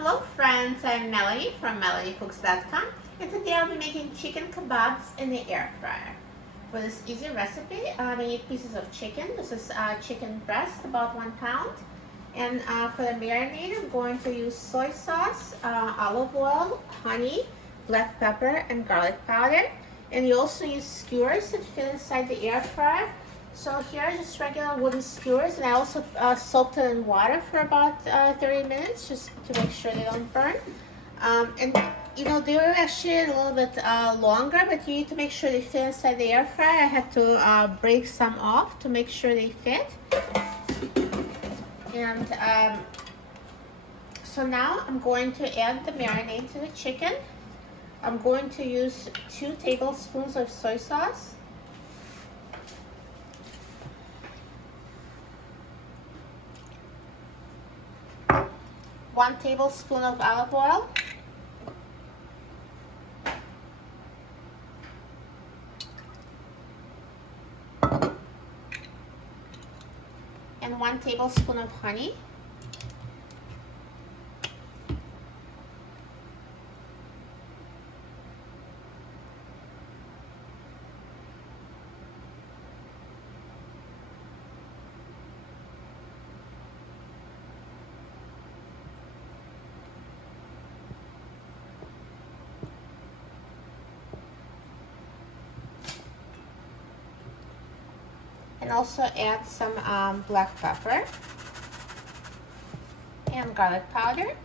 Hello friends, I'm Melanie from MelanieCooks.com, and today I'll be making chicken kebabs in the air fryer. For this easy recipe, I need pieces of chicken. This is chicken breast, about 1 pound. And for the marinade, I'm going to use soy sauce, olive oil, honey, black pepper, and garlic powder. And you also use skewers that fit inside the air fryer. So here are just regular wooden skewers, and I also soaked it in water for about 30 minutes just to make sure they don't burn. And you know, they were actually a little bit longer, but you need to make sure they fit inside the air fryer. I had to break some off to make sure they fit. And so now I'm going to add the marinade to the chicken. I'm going to use 2 tablespoons of soy sauce. 1 tablespoon of olive oil. And 1 tablespoon of honey. And also add some black pepper and garlic powder.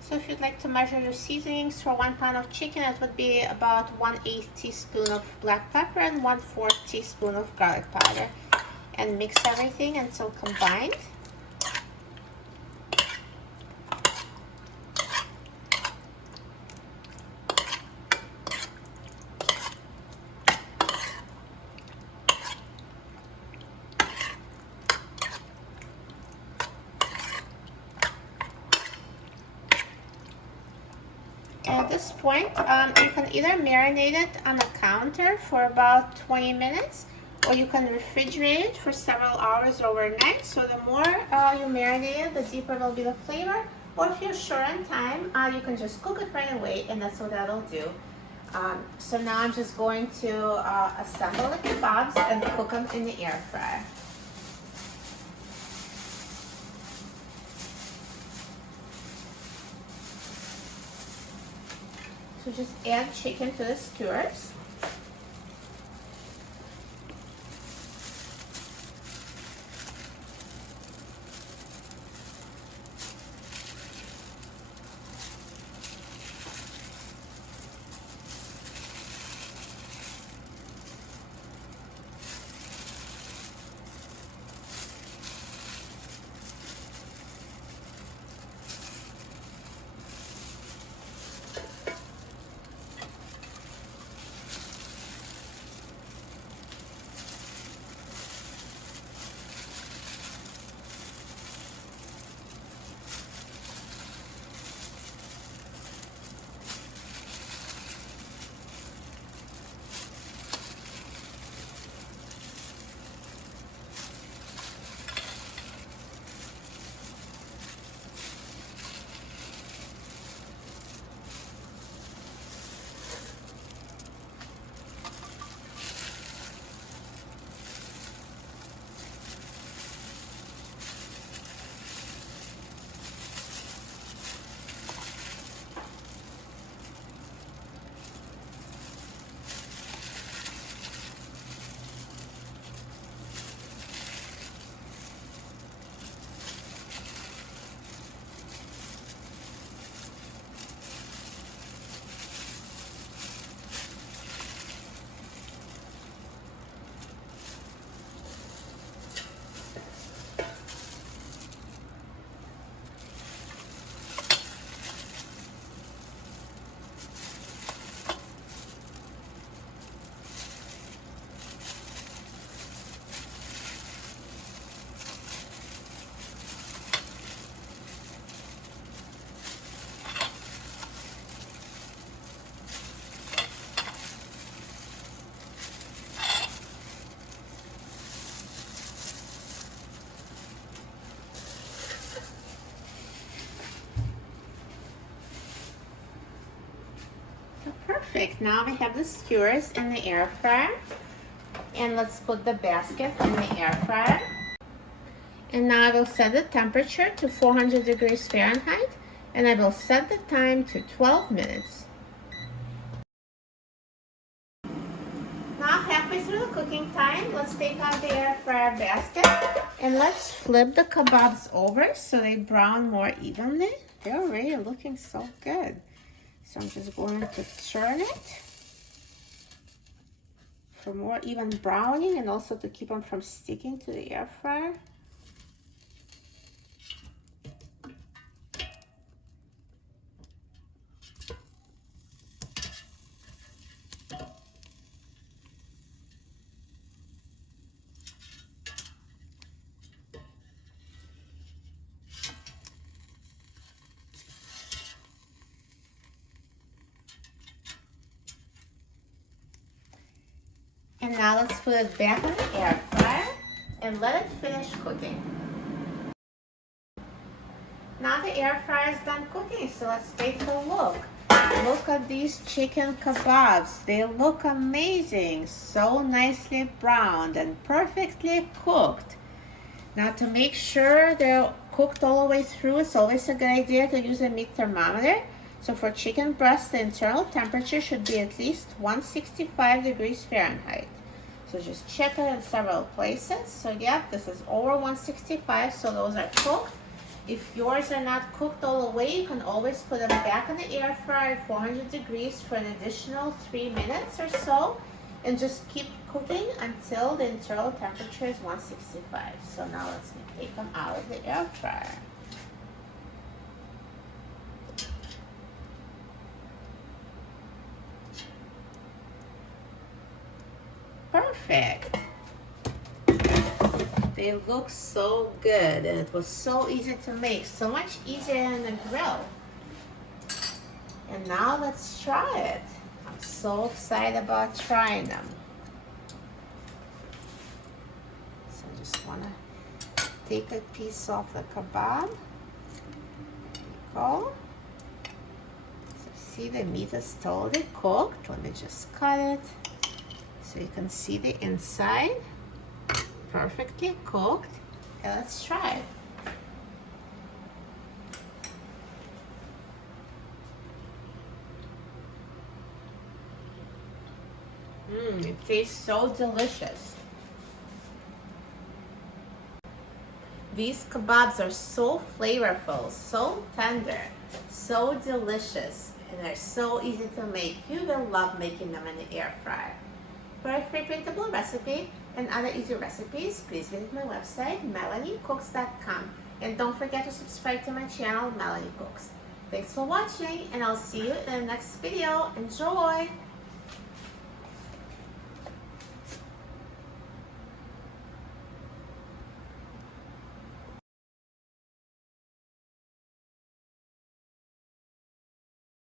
So if you'd like to measure your seasonings for 1 pound of chicken, it would be about 1/8 teaspoon of black pepper and 1/4 teaspoon of garlic powder. And mix everything until combined. At this point, you can either marinate it on the counter for about 20 minutes, or you can refrigerate it for several hours overnight. So the more you marinate it, the deeper will be the flavor. Or if you're short on time, you can just cook it right away, and that's what that'll do. So now I'm just going to assemble the kebabs and cook them in the air fryer. So just add chicken to the skewers. Perfect. Now we have the skewers in the air fryer. And let's put the basket in the air fryer. And now I will set the temperature to 400 degrees Fahrenheit. And I will set the time to 12 minutes. Now halfway through the cooking time, let's take out the air fryer basket and let's flip the kebabs over so they brown more evenly. They're already looking so good. So I'm just going to turn it for more even browning and also to keep them from sticking to the air fryer. And now let's put it back in the air fryer and let it finish cooking. Now the air fryer is done cooking, so let's take a look. Look at these chicken kebabs. They look amazing, so nicely browned and perfectly cooked. Now to make sure they're cooked all the way through, it's always a good idea to use a meat thermometer. So for chicken breast, the internal temperature should be at least 165 degrees Fahrenheit. So just check it in several places. So yep, this is over 165, so those are cooked. If yours are not cooked all the way, you can always put them back in the air fryer at 400 degrees for an additional 3 minutes or so. And just keep cooking until the internal temperature is 165. So now let's take them out of the air fryer. Perfect. They look so good and it was so easy to make, so much easier in the grill. And now let's try it. I'm so excited about trying them. So I just want to take a piece off the kebab. There you go. So see, the meat is totally cooked. Let me just cut it. So you can see the inside, perfectly cooked. Okay, let's try it. It tastes so delicious. These kebabs are so flavorful, so tender, so delicious, and they're so easy to make. You will love making them in the air fryer. For a free printable recipe and other easy recipes, please visit my website, melaniecooks.com. And don't forget to subscribe to my channel, Melanie Cooks. Thanks for watching, and I'll see you in the next video. Enjoy!